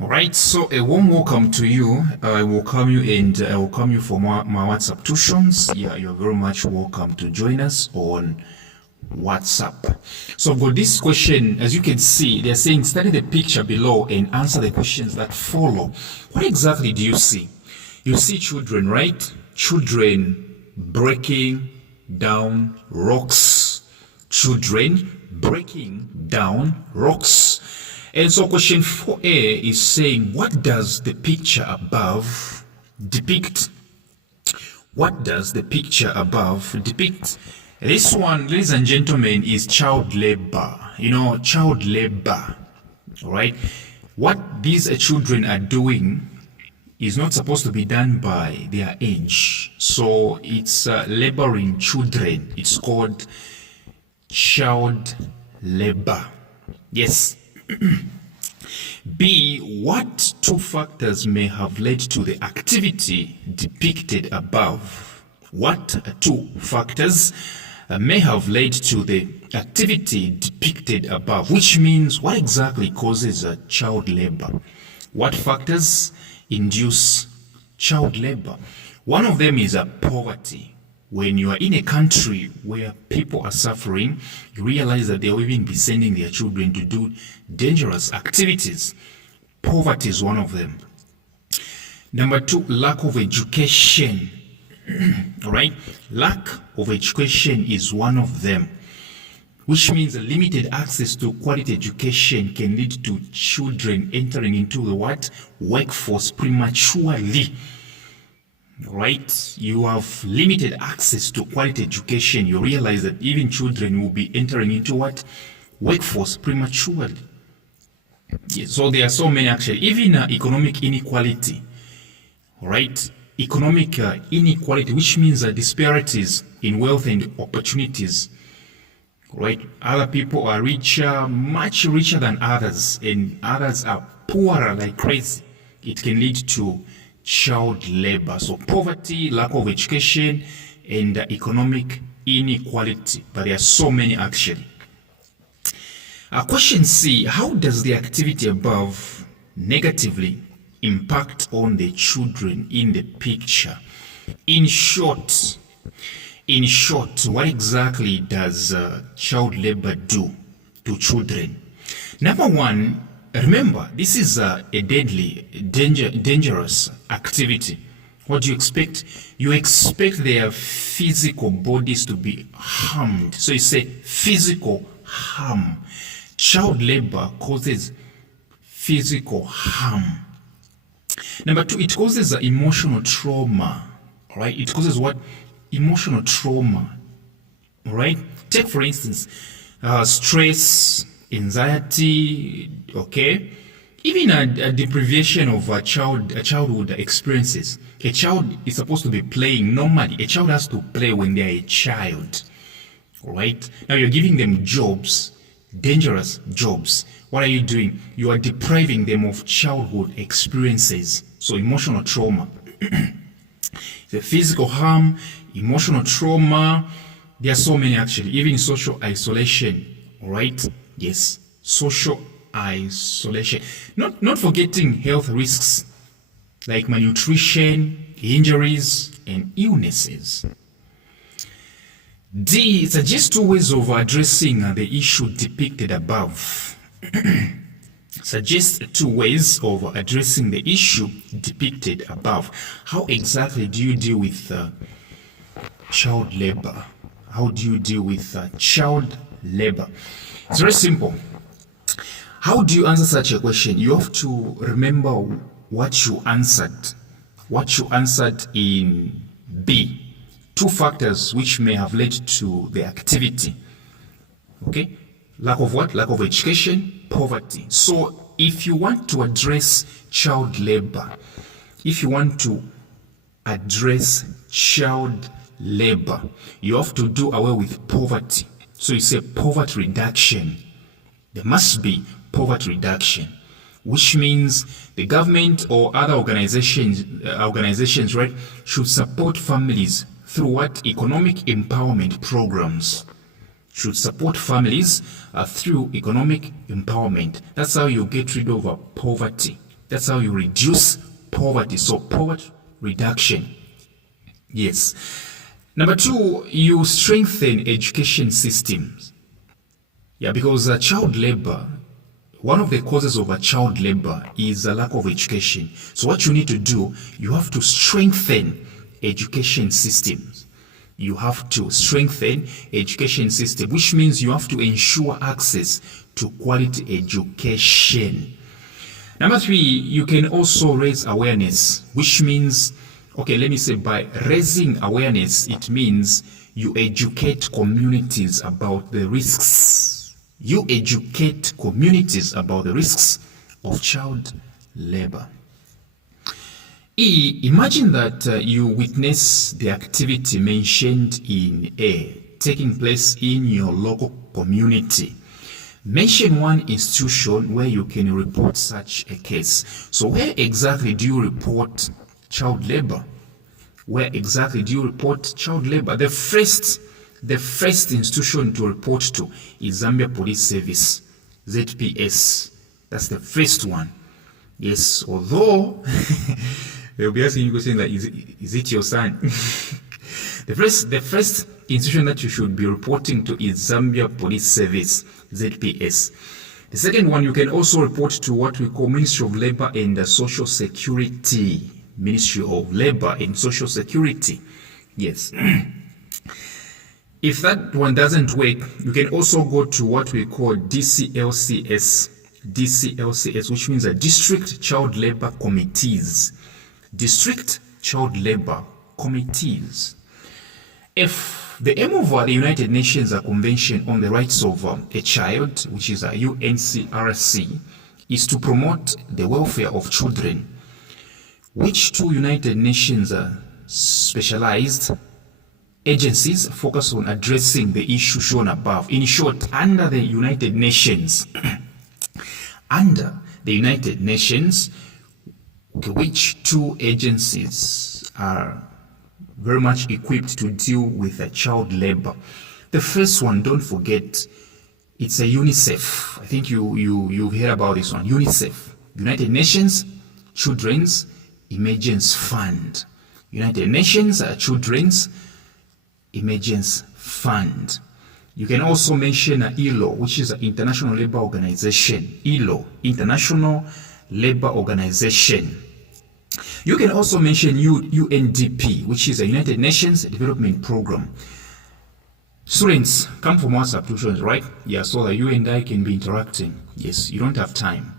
All right, so a warm welcome to you. I welcome you and I welcome you for my WhatsApp tuitions. Yeah, you're very much welcome to join us on WhatsApp. So I've got this question. As you can see, they're saying study the picture below and answer the questions that follow. What exactly do you see? You see children, right? Children breaking down rocks. Children breaking down rocks. And so question 4a is saying, what does the picture above depict? What does the picture above depict? This one, ladies and gentlemen, is child labor. You know, child labor. All right? What these children are doing is not supposed to be done by their age. So it's laboring children. It's called child labor. Yes. B. What two factors may have led to the activity depicted above? What two factors may have led to the activity depicted above? Which means, what exactly causes child labor? What factors induce child labor? One of them is poverty. When you are in a country where people are suffering, you realize that they will even be sending their children to do dangerous activities. Poverty is one of them. Number 2, lack of education. All right? Lack of education is one of them, which means limited access to quality education can lead to children entering into the workforce prematurely. Right? You have limited access to quality education. You realize that even children will be entering into workforce prematurely. Yeah, so there are so many actually. Even economic inequality. Right? Economic inequality, which means disparities in wealth and opportunities. Right? Other people are richer, much richer than others, and others are poorer like crazy. It can lead to child labor. So poverty, lack of education, and economic inequality. But there are so many actually. Question C, how does the activity above negatively impact on the children in the picture? In short, what exactly does child labor do to children? Number 1, remember, this is a deadly, dangerous activity. What do you expect? You expect their physical bodies to be harmed. So you say physical harm. Child labor causes physical harm. Number 2, it causes emotional trauma. All right? It causes what? Emotional trauma. All right? Take, for instance, stress, anxiety, okay? Even a deprivation of childhood experiences. A child is supposed to be playing normally. A child has to play when they are a child. All right? Now you're giving them jobs, dangerous jobs. What are you doing? You are depriving them of childhood experiences. So emotional trauma. The physical harm, emotional trauma. There are so many actually. Even social isolation. All right? Yes, social isolation. Not forgetting health risks like malnutrition, injuries, and illnesses. D, suggest 2 ways of addressing the issue depicted above. Suggest 2 ways of addressing the issue depicted above. How exactly do you deal with child labor? How do you deal with child labor? It's very simple. How do you answer such a question? You have to remember what you answered. What you answered in B. 2 factors which may have led to the activity. Okay? Lack of what? Lack of education, poverty. So if you want to address child labor, you have to do away with poverty. So you say poverty reduction. There must be poverty reduction, which means the government or other organizations, right, should support families through what? Economic empowerment programs. Should support families through economic empowerment. That's how you get rid of poverty. That's how you reduce poverty. So poverty reduction. Yes. Number 2, you strengthen education systems. Yeah, because child labor, one of the causes of child labor is a lack of education. So what you need to do, you have to strengthen education systems. You have to strengthen education system, which means you have to ensure access to quality education. Number 3, you can also raise awareness, which means, okay, let me say by raising awareness, it means you educate communities about the risks. You educate communities about the risks of child labor. E, imagine that you witness the activity mentioned in A taking place in your local community. Mention one institution where you can report such a case. So where exactly do you report child labor? Where exactly do you report child labor? The first institution to report to is Zambia Police Service, ZPS. That's the first one. Yes, although they'll be asking you questions like, is it your son? The first institution that you should be reporting to is Zambia Police Service, ZPS. The second one, you can also report to what we call Ministry of Labor and Social Security. Ministry of Labor and Social Security. Yes. If that one doesn't work, you can also go to what we call DCLCS, which means District Child Labor Committees. District Child Labor Committees. If the aim of the United Nations Convention on the Rights of a Child, which is a UNCRC, is to promote the welfare of children, which two United Nations specialized agencies focus on addressing the issue shown above. In short, under the United Nations, which two agencies are very much equipped to deal with child labor? The first one, don't forget, it's a UNICEF. I think you've heard about this one. UNICEF, United Nations Children's Emergency Fund. United Nations Children's Emergency Fund. You can also mention ILO, which is an International Labour Organization. ILO, International Labour Organization. You can also mention UNDP, which is a United Nations Development Program. Students, come for more substitutions, right? Yeah, so that you and I can be interacting. Yes, you don't have time.